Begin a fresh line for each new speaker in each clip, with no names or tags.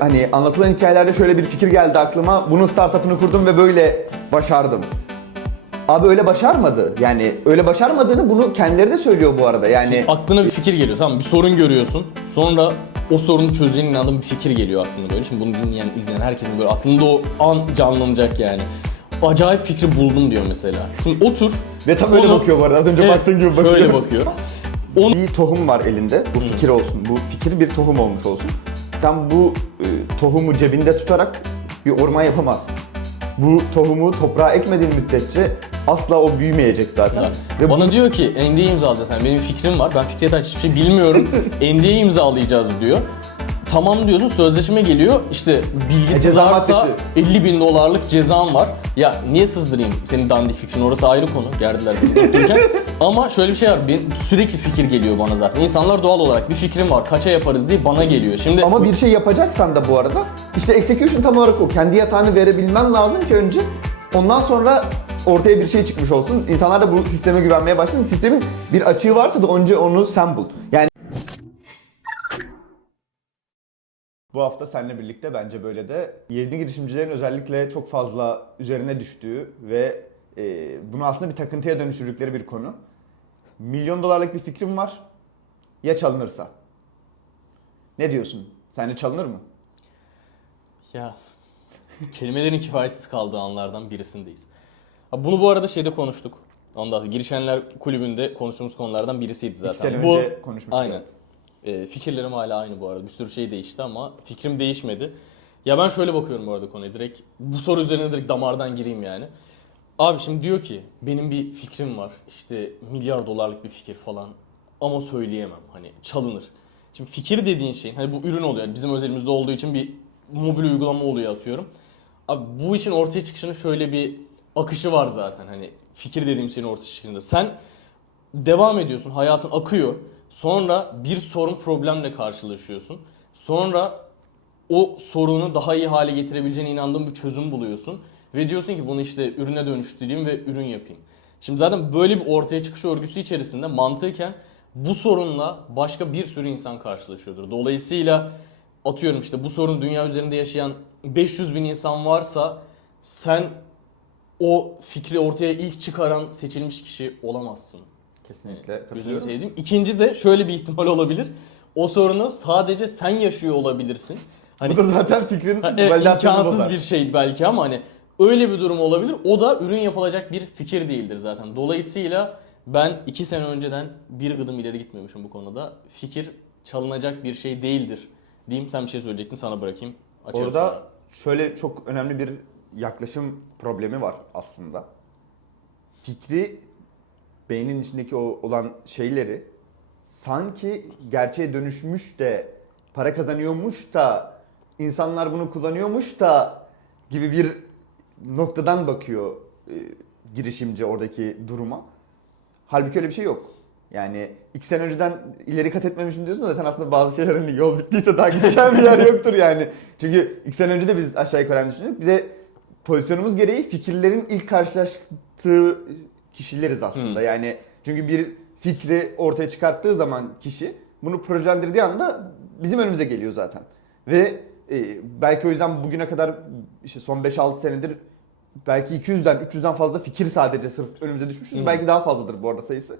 Hani anlatılan hikayelerde şöyle bir fikir geldi aklıma. Bunun startup'ını kurdum ve böyle başardım. Abi öyle başarmadı. Yani öyle başarmadığını bunu kendileri de söylüyor bu arada. Yani
Aklına bir fikir geliyor tamam bir sorun görüyorsun. Sonra o sorunu çözeceğine inandığın bir fikir geliyor aklına böyle. Şimdi bunu dinleyen, izleyen herkesin böyle aklında o an canlanacak yani. Acayip fikri buldum diyor mesela. Şimdi otur.
ve tam öyle
onu-
bakıyor bu arada. Az önce
Evet,
baktığın gibi bakıyor.
Şöyle bakıyor.
Bir tohum var elinde. Bu fikir olsun. Bu fikir bir tohum olmuş olsun. Sen bu tohumu cebinde tutarak bir orman yapamazsın. Bu tohumu toprağa ekmediğin müddetçe asla o büyümeyecek zaten. Ve
Bana diyor ki NDA imzalayacağız. Yani benim fikrim var. Ben fikre dair hiçbir şey bilmiyorum. NDA imzalayacağız diyor. Tamam diyorsun sözleşme geliyor. İşte bilgi
E, ceza
sızarsa
maddesi.
50 bin dolarlık cezam var. Ya niye sızdırayım senin dandik fikrin orası ayrı konu. Gerdiler beni. Ama şöyle bir şey var. Benim sürekli fikir geliyor bana zaten. İnsanlar doğal olarak bir fikrim var kaça yaparız diye bana geliyor. Şimdi
Ama bir şey yapacaksan da bu arada işte execution tam olarak o. Kendi yatağını verebilmen lazım ki önce ondan sonra ortaya bir şey çıkmış olsun. İnsanlar da bu sisteme güvenmeye başlasın. Sistemin bir açığı varsa da önce onu sen bul. Yani bu hafta seninle birlikte bence böyle de yeni girişimcilerin özellikle çok fazla üzerine düştüğü ve e, bunu aslında bir takıntıya dönüştürdükleri bir konu. Milyon dolarlık bir fikrim var. Ya çalınırsa? Ne diyorsun? Sence çalınır mı?
Ya kelimelerin kifayetsiz kaldığı anlardan birisindeyiz. Bunu bu arada şeyde konuştuk. Ondan sonra girişenler kulübünde konuştuğumuz konulardan birisiydi zaten.
sene
bu,
önce konuşmuştuk,
Aynen. Ee, fikirlerim hala aynı bu arada. Bir sürü şey değişti ama fikrim değişmedi. Ya ben şöyle bakıyorum bu arada konuya direkt. Bu soru üzerine direkt damardan gireyim yani. Abi şimdi diyor ki benim bir fikrim var. İşte milyar dolarlık bir fikir falan. Ama söyleyemem. Hani çalınır. Şimdi fikir dediğin şeyin hani bu ürün oluyor. Yani bizim özelimizde olduğu için bir mobil uygulama oluyor atıyorum. Abi bu işin ortaya çıkışının şöyle bir akışı var zaten. Hani fikir dediğim şeyin ortaya çıkışında. Sen devam ediyorsun. Hayatın akıyor. Sonra bir sorun problemle karşılaşıyorsun. Sonra o sorunu daha iyi hale getirebileceğine inandığın bir çözüm buluyorsun. Ve diyorsun ki bunu işte ürüne dönüştüreyim ve ürün yapayım. Şimdi zaten böyle bir ortaya çıkış örgüsü içerisinde mantıken bu sorunla başka bir sürü insan karşılaşıyordur. Dolayısıyla atıyorum işte bu sorun dünya üzerinde yaşayan 500 bin insan varsa sen o fikri ortaya ilk çıkaran seçilmiş kişi olamazsın.
Kesinlikle
Gözünü
katılıyorum.
seveyim. İkinci de şöyle bir ihtimal olabilir. O sorunu sadece sen yaşıyor olabilirsin. Hani
Bu da zaten fikrin
Ha, evet, imkansız
bozar.
bir şey belki ama hani öyle bir durum olabilir. O da ürün yapılacak bir fikir değildir zaten. Dolayısıyla ben iki sene önceden bir gıdım ileri gitmemişim bu konuda. Fikir çalınacak bir şey değildir. Diyeyim sen bir şey söyleyecektin sana bırakayım. Açarız
Orada
sonra.
şöyle çok önemli bir yaklaşım problemi var aslında. Fikri beynin içindeki o olan şeyleri sanki gerçeğe dönüşmüş de para kazanıyormuş da insanlar bunu kullanıyormuş da gibi bir noktadan bakıyor e, girişimci oradaki duruma. Halbuki öyle bir şey yok. Yani iki sene önceden ileri kat etmemişim diyorsun da zaten aslında bazı şeyler hani yol bittiyse daha gideceğim bir yer yoktur yani. Çünkü iki sene önce de biz aşağı yukarı düşündük. Bir de pozisyonumuz gereği fikirlerin ilk karşılaştığı kişileriz aslında.
Hmm.
Yani çünkü bir fikri ortaya çıkarttığı zaman kişi bunu projelendirdiği anda bizim önümüze geliyor zaten. Ve e, belki o yüzden bugüne kadar işte son 5-6 senedir belki 200'den 300'den fazla fikir sadece sırf önümüze düşmüşüz.
Hmm.
Belki daha fazladır bu arada sayısı.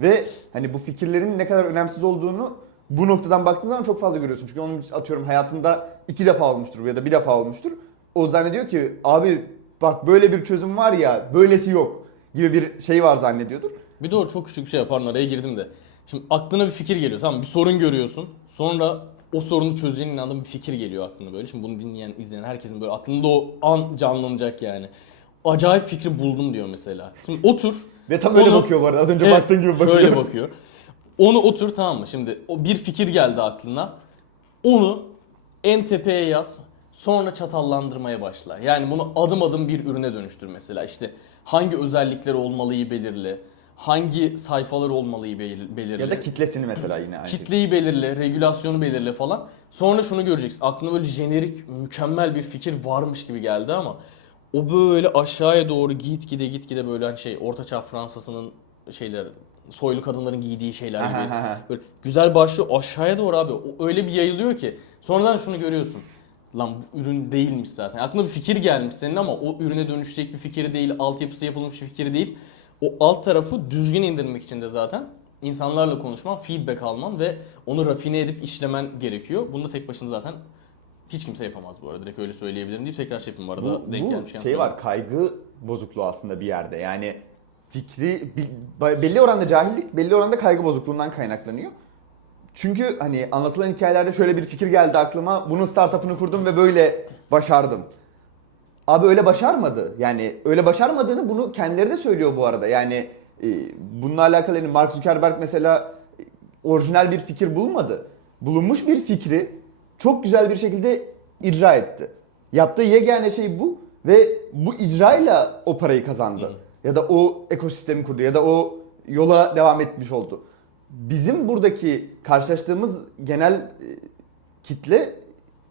Ve hani bu fikirlerin ne kadar önemsiz olduğunu bu noktadan baktığın zaman çok fazla görüyorsun. Çünkü onun atıyorum hayatında iki defa olmuştur ya da bir defa olmuştur. O zannediyor ki abi bak böyle bir çözüm var ya böylesi yok gibi bir şey var zannediyordur.
Bir de o çok küçük bir şey yapar araya girdim de. Şimdi aklına bir fikir geliyor tamam bir sorun görüyorsun. Sonra o sorunu çözeceğine inandığın bir fikir geliyor aklına böyle. Şimdi bunu dinleyen, izleyen herkesin böyle aklında o an canlanacak yani. Acayip fikri buldum diyor mesela. Şimdi otur.
Ve tam öyle
onu-
bakıyor bu arada. Az önce
Evet,
baktığın gibi bakıyor.
Şöyle bakıyor. Onu otur tamam mı? Şimdi o bir fikir geldi aklına. Onu en tepeye yaz. Sonra çatallandırmaya başla. Yani bunu adım adım bir ürüne dönüştür mesela. İşte hangi özellikleri olmalıyı belirle. Hangi sayfalar olmalıyı belir- belirle.
Ya da kitlesini mesela yine aynı.
Kitleyi belirle, regülasyonu belirle falan. Sonra şunu göreceksin. Aklına böyle jenerik, mükemmel bir fikir varmış gibi geldi ama o böyle aşağıya doğru git gide git gide böyle hani şey ortaçağ Fransa'sının şeyler soylu kadınların giydiği şeyler gibi. Böyle güzel başlıyor aşağıya doğru abi. O öyle bir yayılıyor ki sonradan şunu görüyorsun. Lan bu ürün değilmiş zaten. Aklına bir fikir gelmiş senin ama o ürüne dönüşecek bir fikir değil, altyapısı yapılmış bir fikir değil. O alt tarafı düzgün indirmek için de zaten insanlarla konuşman, feedback alman ve onu rafine edip işlemen gerekiyor. Bunu da tek başına zaten hiç kimse yapamaz bu arada. Direkt öyle söyleyebilirim deyip tekrar şey yapayım bu arada.
Bu,
denk
bu
gelmişken
şey var kaygı bozukluğu aslında bir yerde. Yani fikri belli oranda cahillik, belli oranda kaygı bozukluğundan kaynaklanıyor. Çünkü hani anlatılan hikayelerde şöyle bir fikir geldi aklıma. Bunun startup'ını kurdum ve böyle başardım. Abi öyle başarmadı. Yani öyle başarmadığını bunu kendileri de söylüyor bu arada. Yani e, bununla alakalı hani Mark Zuckerberg mesela e, orijinal bir fikir bulmadı. Bulunmuş bir fikri çok güzel bir şekilde icra etti. Yaptığı yegane şey bu ve bu icrayla o parayı kazandı. Ya da o ekosistemi kurdu ya da o yola devam etmiş oldu. Bizim buradaki karşılaştığımız genel e, kitle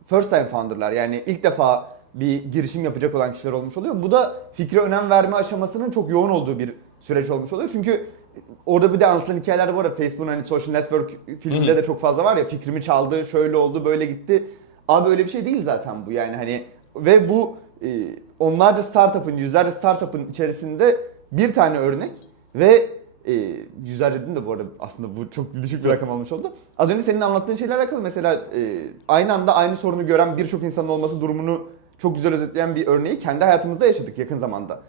first time founder'lar yani ilk defa bir girişim yapacak olan kişiler olmuş oluyor. Bu da fikre önem verme aşamasının çok yoğun olduğu bir süreç olmuş oluyor. Çünkü orada bir de anlatılan hikayeler var ya Facebook'un hani social network filminde de çok fazla var ya fikrimi çaldı, şöyle oldu, böyle gitti. Abi öyle bir şey değil zaten bu yani hani ve bu e, onlarca startup'ın, yüzlerce startup'ın içerisinde bir tane örnek ve e, yüzlerce değil de bu arada aslında bu çok düşük bir rakam olmuş oldu. Az önce senin anlattığın şeylerle alakalı mesela e, aynı anda aynı sorunu gören birçok insanın olması durumunu çok güzel özetleyen bir örneği kendi hayatımızda yaşadık yakın zamanda.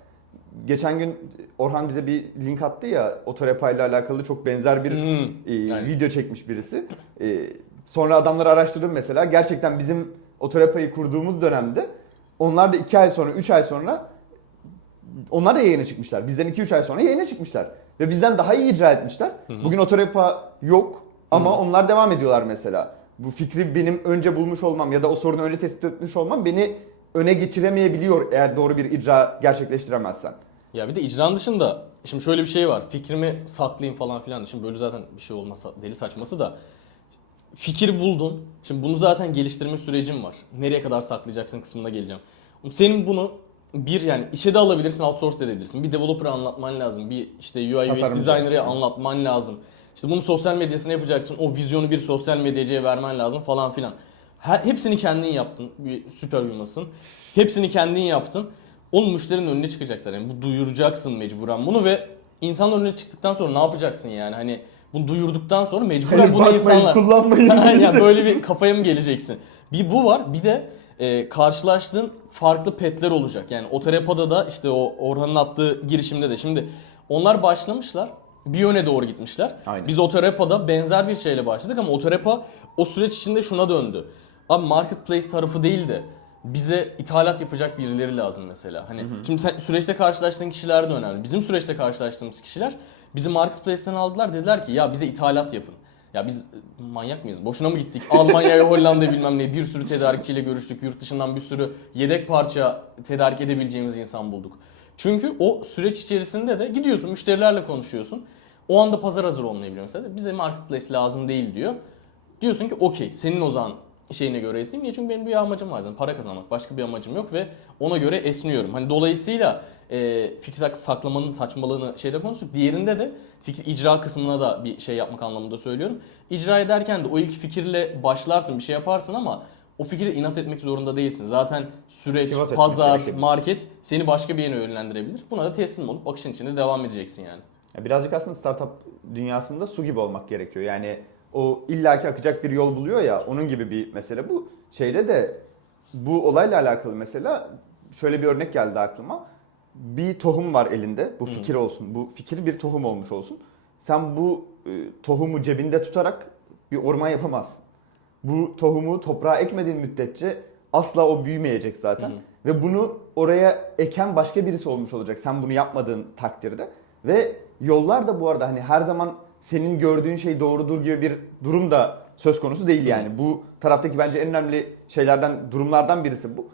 Geçen gün Orhan bize bir link attı ya Otorepa ile alakalı çok benzer bir
Hmm,
e, video çekmiş birisi. E, sonra adamları araştırdım mesela. Gerçekten bizim Otorepa'yı kurduğumuz dönemde onlar da 2 ay sonra, 3 ay sonra onlar da yayına çıkmışlar. Bizden 2-3 ay sonra yayına çıkmışlar. Ve bizden daha iyi icra etmişler.
hı.
Bugün Otorepa yok ama
Hı hı.
onlar devam ediyorlar mesela. Bu fikri benim önce bulmuş olmam ya da o sorunu önce tespit etmiş olmam beni öne geçiremeyebiliyor eğer doğru bir icra gerçekleştiremezsen.
Ya bir de icran dışında şimdi şöyle bir şey var. Fikrimi saklayayım falan filan. Şimdi böyle zaten bir şey olmasa deli saçması da fikir buldun. Şimdi bunu zaten geliştirme sürecin var. Nereye kadar saklayacaksın kısmına geleceğim. Senin bunu bir yani işe de alabilirsin, outsource da edebilirsin. Bir developer'a anlatman lazım. Bir işte UI UX
Tasarımcı.
designer'a anlatman lazım. İşte bunu sosyal medyasına yapacaksın. O vizyonu bir sosyal medyacıya vermen lazım falan filan. Her, hepsini kendin yaptın. Bir süper uyumasın. Hepsini kendin yaptın. Onun müşterinin önüne çıkacaksın. Yani bu duyuracaksın mecburen bunu ve insanların önüne çıktıktan sonra ne yapacaksın yani? Hani bunu duyurduktan sonra mecburen bunu insanlar...
kullanmayın.
Aynen böyle bir kafaya mı geleceksin? Bir bu var bir de e, karşılaştığın farklı petler olacak. Yani Otorepada da işte o Orhan'ın attığı girişimde de şimdi onlar başlamışlar bir yöne doğru gitmişler.
Aynen.
Biz Otorepa'da benzer bir şeyle başladık ama Otorepa o süreç içinde şuna döndü. Abi marketplace tarafı değil de bize ithalat yapacak birileri lazım mesela. Hani şimdi sen süreçte karşılaştığın kişiler de önemli. Bizim süreçte karşılaştığımız kişiler bizi marketplace'ten aldılar dediler ki ya bize ithalat yapın. Ya biz e, manyak mıyız? Boşuna mı gittik? Almanya'ya, Hollanda'ya bilmem ne bir sürü tedarikçiyle görüştük. Yurt dışından bir sürü yedek parça tedarik edebileceğimiz insan bulduk. Çünkü o süreç içerisinde de gidiyorsun müşterilerle konuşuyorsun. O anda pazar hazır olmayabiliyor mesela. Bize marketplace lazım değil diyor. Diyorsun ki okey senin o zaman şeyine göre esneyeyim. Niye? Çünkü benim bir amacım var zaten. Para kazanmak. Başka bir amacım yok ve ona göre esniyorum. Hani dolayısıyla e, fikir sak- saklamanın saçmalığını şeyde konuştuk. Diğerinde de fikir icra kısmına da bir şey yapmak anlamında söylüyorum. İcra ederken de o ilk fikirle başlarsın bir şey yaparsın ama o fikri inat etmek zorunda değilsin. Zaten süreç,
Pivot
pazar, market seni başka bir yere yönlendirebilir. Buna da teslim olup akışın içinde devam edeceksin yani.
Ya birazcık aslında startup dünyasında su gibi olmak gerekiyor. Yani o illaki akacak bir yol buluyor ya onun gibi bir mesele bu. Şeyde de bu olayla alakalı mesela şöyle bir örnek geldi aklıma. Bir tohum var elinde. Bu fikir olsun. Bu fikir bir tohum olmuş olsun. Sen bu e, tohumu cebinde tutarak bir orman yapamazsın. Bu tohumu toprağa ekmediğin müddetçe asla o büyümeyecek zaten.
Hı.
Ve bunu oraya eken başka birisi olmuş olacak sen bunu yapmadığın takdirde. Ve yollar da bu arada hani her zaman senin gördüğün şey doğrudur gibi bir durum da söz konusu değil yani. Bu taraftaki bence en önemli şeylerden, durumlardan birisi bu.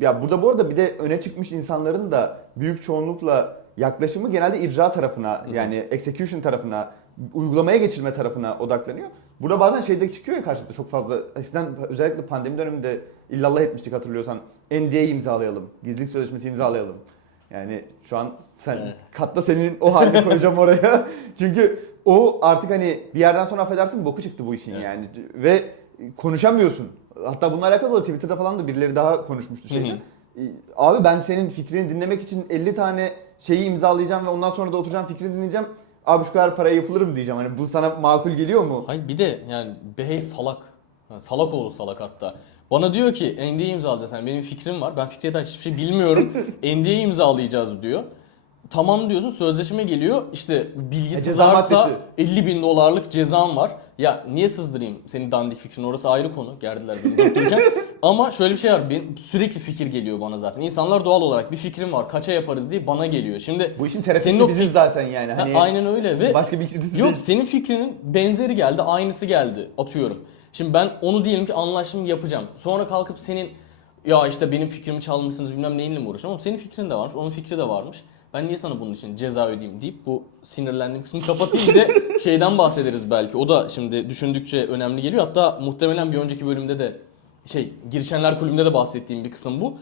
Ya burada bu arada bir de öne çıkmış insanların da büyük çoğunlukla yaklaşımı genelde icra tarafına yani execution tarafına, uygulamaya geçirme tarafına odaklanıyor. Burada bazen şeyde çıkıyor ya karşımıza çok fazla. Eskiden özellikle pandemi döneminde illallah etmiştik hatırlıyorsan. NDA imzalayalım, gizlilik sözleşmesi imzalayalım. Yani şu an sen
Evet.
katta senin o halini koyacağım oraya. Çünkü o artık hani bir yerden sonra affedersin boku çıktı bu işin
Evet.
yani. Ve konuşamıyorsun. Hatta bununla alakalı da Twitter'da falan da birileri daha konuşmuştu şeyde.
Hı hı.
Ee, Abi ben senin fikrini dinlemek için 50 tane şeyi imzalayacağım ve ondan sonra da oturacağım fikrini dinleyeceğim. Abi şu kadar paraya yapılır mı diyeceğim. Hani bu sana makul geliyor mu?
Hayır bir de yani Behey salak. Ha, salak oğlu salak hatta. Bana diyor ki NDA imzalayacağız. Yani benim fikrim var. Ben fikre dair hiçbir şey bilmiyorum. NDA imzalayacağız diyor. Tamam diyorsun sözleşme geliyor. İşte bilgi
E, ceza
sızarsa
maddesi.
50 bin dolarlık cezam var. Ya niye sızdırayım senin dandik fikrin orası ayrı konu. Gerdiler beni dururken. Ama şöyle bir şey var. Benim sürekli fikir geliyor bana zaten. İnsanlar doğal olarak bir fikrim var kaça yaparız diye bana geliyor. Şimdi
Bu işin
senin o
biziz zaten yani.
Ha,
Hani
aynen öyle ve
başka bir kişisi
Yok
değil.
senin fikrinin benzeri geldi, aynısı geldi atıyorum. Şimdi ben onu diyelim ki anlaşımı yapacağım. Sonra kalkıp senin ya işte benim fikrimi çalmışsınız bilmem neyinle mi uğraşıyorum ama senin fikrin de varmış, onun fikri de varmış. Ben niye sana bunun için ceza ödeyeyim deyip bu sinirlendiğim kısmı kapatayım bir de şeyden bahsederiz belki. O da şimdi düşündükçe önemli geliyor. Hatta muhtemelen bir önceki bölümde de şey girişenler kulübünde de bahsettiğim bir kısım bu.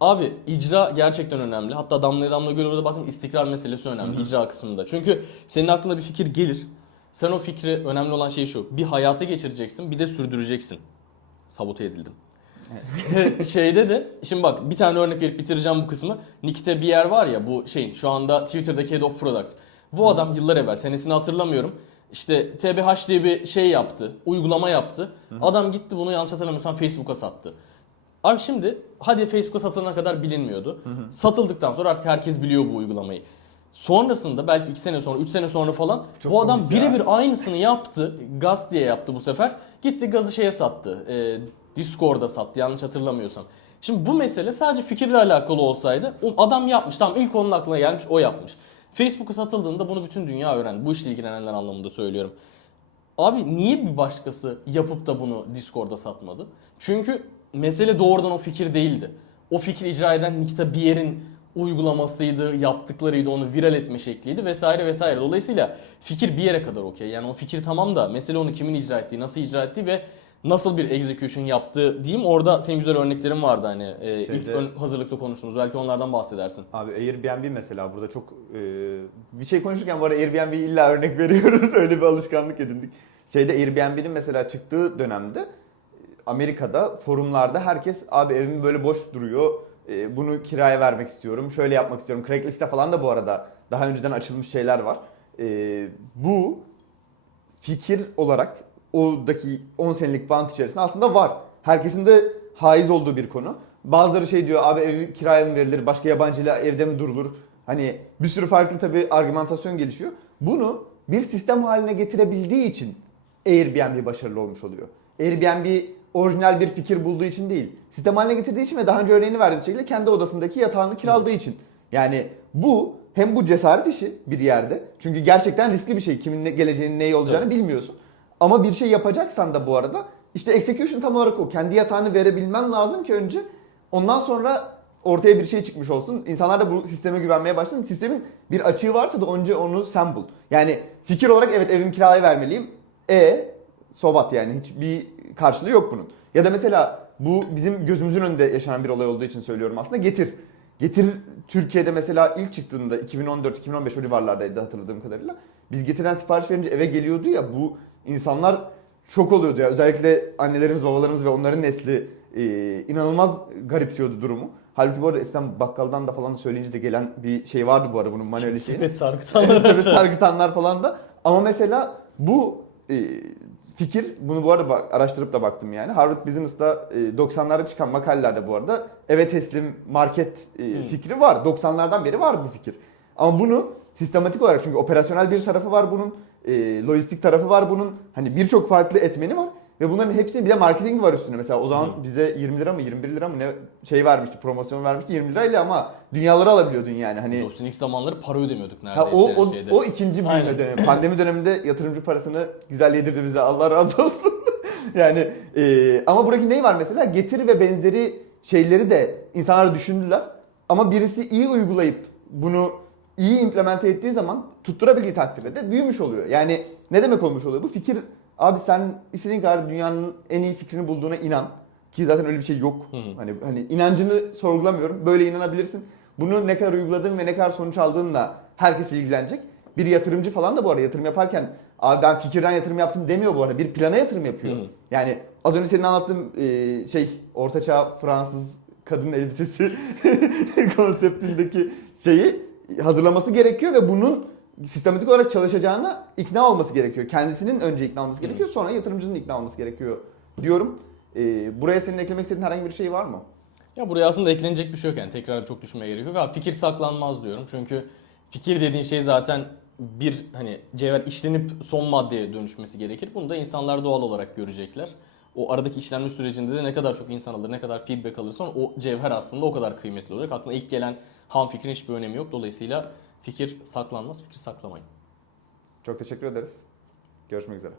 Abi icra gerçekten önemli. Hatta damlaya damla göre burada bahsettim istikrar meselesi önemli icra kısmında. Çünkü senin aklına bir fikir gelir. Sen o fikri önemli olan şey şu. Bir hayata geçireceksin bir de sürdüreceksin. Sabote edildim. Şeyde de şimdi bak bir tane örnek verip bitireceğim bu kısmı. Nikita bir yer var ya bu şeyin şu anda Twitter'daki Head of Product. Bu adam yıllar evvel senesini hatırlamıyorum. İşte TBH diye bir şey yaptı. Uygulama yaptı. Adam gitti bunu yanlış hatırlamıyorsam Facebook'a sattı. Abi şimdi hadi Facebook'a satılana kadar bilinmiyordu. Satıldıktan sonra artık herkes biliyor bu uygulamayı. Sonrasında belki 2 sene sonra 3 sene sonra falan
Çok
bu adam
komik ya.
birebir aynısını yaptı. Gaz diye yaptı bu sefer. Gitti gazı şeye sattı. E, Discord'a sattı yanlış hatırlamıyorsam. Şimdi bu mesele sadece fikirle alakalı olsaydı o adam yapmış. Tamam ilk onun aklına gelmiş o yapmış. Facebook'a satıldığında bunu bütün dünya öğrendi. Bu işle ilgilenenler anlamında söylüyorum. Abi niye bir başkası yapıp da bunu Discord'da satmadı? Çünkü mesele doğrudan o fikir değildi. O fikri icra eden Nikita bir yerin uygulamasıydı, yaptıklarıydı, onu viral etme şekliydi vesaire vesaire. Dolayısıyla fikir bir yere kadar okey. Yani o fikir tamam da mesele onu kimin icra ettiği, nasıl icra ettiği ve nasıl bir execution yaptığı diyeyim. Orada senin güzel örneklerin vardı hani e, ilk
Şeyde-
ön- hazırlıkta konuştuğumuz. Belki onlardan bahsedersin.
Abi Airbnb mesela burada çok e, bir şey konuşurken bu arada Airbnb illa örnek veriyoruz. Öyle bir alışkanlık edindik. Şeyde Airbnb'nin mesela çıktığı dönemde e, Amerika'da forumlarda herkes abi evim böyle boş duruyor. e, bunu kiraya vermek istiyorum. Şöyle yapmak istiyorum. Craigslist'te falan da bu arada daha önceden açılmış şeyler var. E, bu fikir olarak oradaki 10 senelik bant içerisinde aslında var. Herkesin de haiz olduğu bir konu. Bazıları şey diyor abi ev kiraya mı verilir, başka yabancıyla evde mi durulur? Hani bir sürü farklı tabii argümantasyon gelişiyor. Bunu bir sistem haline getirebildiği için Airbnb başarılı olmuş oluyor. Airbnb orijinal bir fikir bulduğu için değil. Sistem haline getirdiği için ve daha önce örneğini verdiğim şekilde kendi odasındaki yatağını kiraladığı için. Yani bu hem bu cesaret işi bir yerde. Çünkü gerçekten riskli bir şey. Kimin ne geleceğinin neyi olacağını
Tabii.
bilmiyorsun. Ama bir şey yapacaksan da bu arada işte execution tam olarak o. Kendi yatağını verebilmen lazım ki önce. Ondan sonra ortaya bir şey çıkmış olsun. İnsanlar da bu sisteme güvenmeye başlasın. Sistemin bir açığı varsa da önce onu sen bul. Yani fikir olarak evet evim kiraya vermeliyim. E sobat yani hiçbir karşılığı yok bunun. Ya da mesela bu bizim gözümüzün önünde yaşanan bir olay olduğu için söylüyorum aslında. Getir. Getir Türkiye'de mesela ilk çıktığında 2014-2015 o civarlardaydı hatırladığım kadarıyla. Biz getiren sipariş verince eve geliyordu ya bu insanlar şok oluyordu ya. Özellikle annelerimiz, babalarımız ve onların nesli e, inanılmaz garipsiyordu durumu. Halbuki bu arada eskiden bakkaldan da falan söyleyince de gelen bir şey vardı bu arada bunun manuel şeyi.
Sepet sarkıtanlar.
Tabii sargıtanlar falan da. Ama mesela bu e, fikir, bunu bu arada bak- araştırıp da baktım yani. Harvard Business'ta e, 90'larda çıkan makalelerde bu arada eve teslim market e, fikri var. 90'lardan beri var bu fikir. Ama bunu sistematik olarak çünkü operasyonel bir tarafı var bunun, e, lojistik tarafı var bunun. Hani birçok farklı etmeni var. Ve bunların hepsinin bir de marketing var üstüne. Mesela o zaman bize 20 lira mı 21 lira mı ne şey vermişti, promosyon vermişti 20 lirayla ama dünyaları alabiliyordun yani. Hani
Jobs'un ilk zamanları para ödemiyorduk
Ha,
neredeyse
o,
yani
o,
şeyde.
o ikinci büyüme dönemi. Pandemi döneminde yatırımcı parasını güzel yedirdi bize. Allah razı olsun. yani e, ama buradaki neyi var mesela? Getiri ve benzeri şeyleri de insanlar düşündüler. Ama birisi iyi uygulayıp bunu iyi implemente ettiği zaman tutturabildiği takdirde de büyümüş oluyor. Yani ne demek olmuş oluyor? Bu fikir abi sen istediğin kadar dünyanın en iyi fikrini bulduğuna inan. Ki zaten öyle bir şey yok.
Hı hı.
Hani hani inancını sorgulamıyorum. Böyle inanabilirsin. Bunu ne kadar uyguladığın ve ne kadar sonuç aldığınla herkes ilgilenecek. Bir yatırımcı falan da bu arada yatırım yaparken abi ben fikirden yatırım yaptım demiyor bu arada. Bir plana yatırım yapıyor.
Hı hı.
Yani az önce senin anlattığın e, şey ortaçağ Fransız kadın elbisesi konseptindeki şeyi hazırlaması gerekiyor ve bunun sistematik olarak çalışacağına ikna olması gerekiyor. Kendisinin önce ikna olması gerekiyor, sonra yatırımcının ikna olması gerekiyor diyorum. E, buraya senin eklemek istediğin herhangi bir şey var mı?
Ya buraya aslında eklenecek bir şey yok yani tekrar çok düşünmeye gerek yok. Abi fikir saklanmaz diyorum çünkü fikir dediğin şey zaten bir hani cevher işlenip son maddeye dönüşmesi gerekir. Bunu da insanlar doğal olarak görecekler. O aradaki işlenme sürecinde de ne kadar çok insan alır, ne kadar feedback alırsan o cevher aslında o kadar kıymetli olacak. Aklına ilk gelen ham fikrin hiçbir önemi yok. Dolayısıyla fikir saklanmaz, fikri saklamayın.
Çok teşekkür ederiz. Görüşmek üzere.